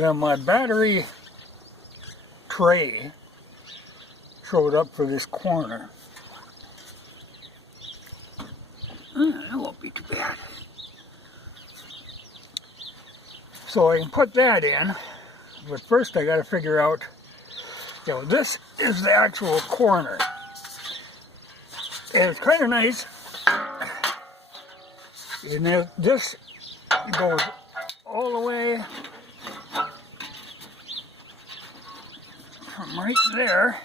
then my battery tray showed up for this corner. That won't be too bad. So I can put that in, but first I got to figure out, this is the actual corner. And it's kind of nice. And if this goes all the way from right there,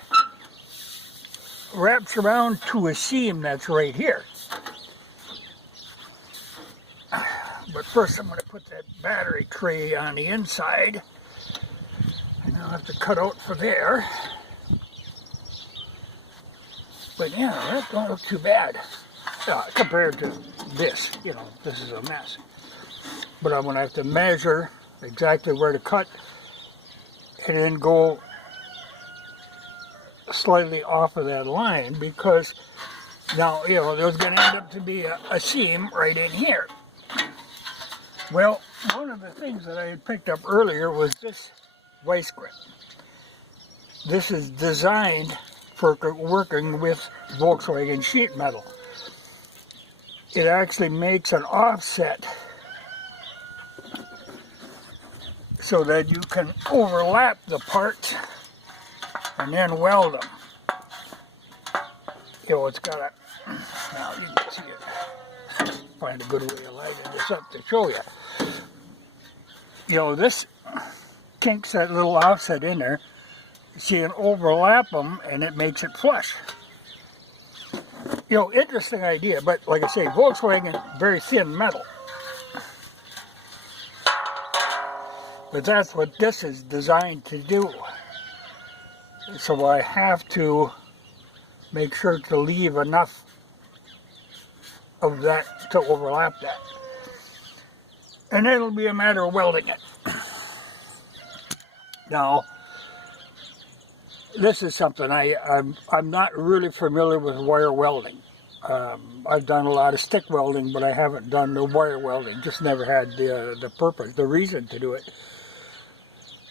wraps around to a seam that's right here. But first I'm going to put that battery tray on the inside, and I'll have to cut out for there. But yeah, that don't look too bad compared to this. This is a mess. But I'm going to have to measure exactly where to cut and then go slightly off of that line, because now, there's going to end up to be a seam right in here. Well, one of the things that I had picked up earlier was this vice grip. This is designed for working with Volkswagen sheet metal. It actually makes an offset so that you can overlap the parts and then weld them. It's got a, now you can see it. Find a good way of lighting this up to show you. This kinks that little offset in there. So you can overlap them and it makes it flush. Interesting idea, but like I say, Volkswagen, very thin metal. But that's what this is designed to do. So I have to make sure to leave enough of that to overlap that. And then it'll be a matter of welding it. Now, this is something I'm not really familiar with wire welding. I've done a lot of stick welding, but I haven't done the wire welding. Just never had the purpose, the reason to do it.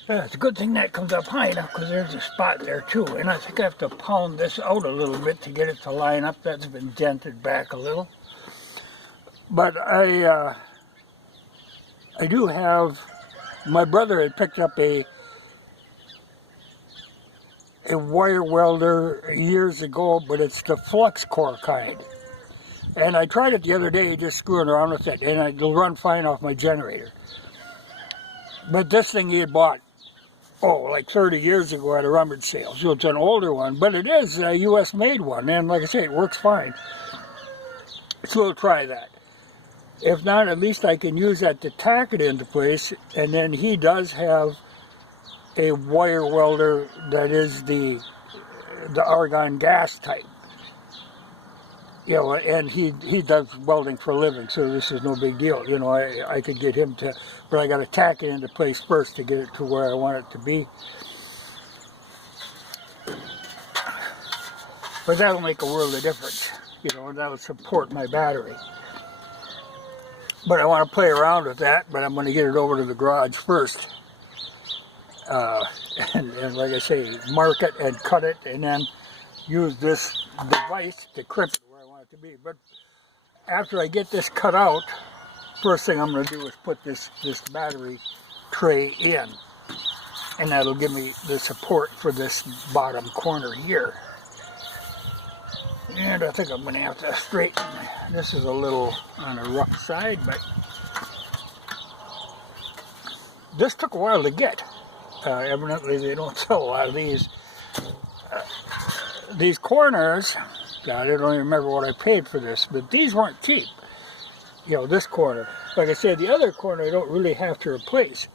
It's a good thing that comes up high enough, because there's a spot there too. And I think I have to pound this out a little bit to get it to line up. That's been dented back a little. But I do have, my brother had picked up a wire welder years ago, but it's the flux core kind. And I tried it the other day, just screwing around with it, and it'll run fine off my generator. But this thing he had bought, like 30 years ago at a rummage sale. So it's an older one, but it is a US made one, and like I say, it works fine. So we'll try that. If not, at least I can use that to tack it into place. And then he does have a wire welder that is the argon gas type. And he does welding for a living, so this is no big deal. I could get him to, but I got to tack it into place first to get it to where I want it to be. But that'll make a world of difference, and that'll support my battery. But I want to play around with that, but I'm going to get it over to the garage first. And like I say, mark it and cut it, and then use this device to crimp it where I want it to be. But after I get this cut out, first thing I'm going to do is put this battery tray in. And that'll give me the support for this bottom corner here. And I think I'm going to have to straighten. This is a little on the rough side, but this took a while to get. Evidently they don't sell a lot of these. These corners, God, I don't even remember what I paid for this, but these weren't cheap. This corner. Like I said, the other corner I don't really have to replace,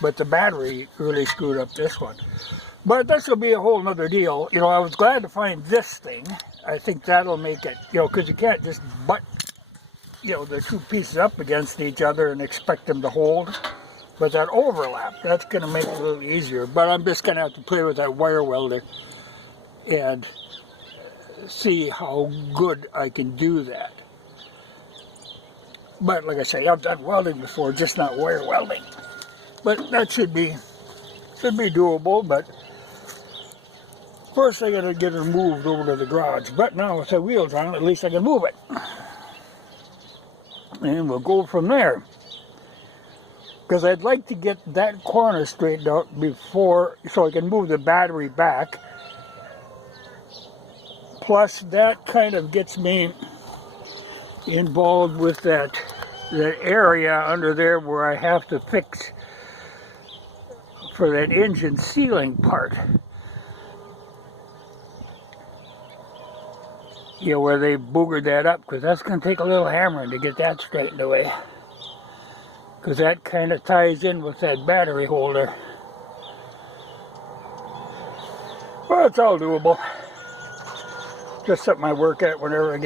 but the battery really screwed up this one. But this will be a whole nother deal. I was glad to find this thing. I think that'll make it, because you can't just butt, the two pieces up against each other and expect them to hold. But that overlap, that's going to make it a little easier. But I'm just going to have to play with that wire welder and see how good I can do that. But like I say, I've done welding before, just not wire welding. But that should be doable. But first I gotta get her moved over to the garage. But now with the wheels on, at least I can move it. And we'll go from there. Because I'd like to get that corner straightened out before, so I can move the battery back. Plus that kind of gets me involved with that area under there where I have to fix for that engine sealing part. You know, where they boogered that up, because that's going to take a little hammering to get that straightened away. Because that kind of ties in with that battery holder. Well, it's all doable. Just something I work at whenever I get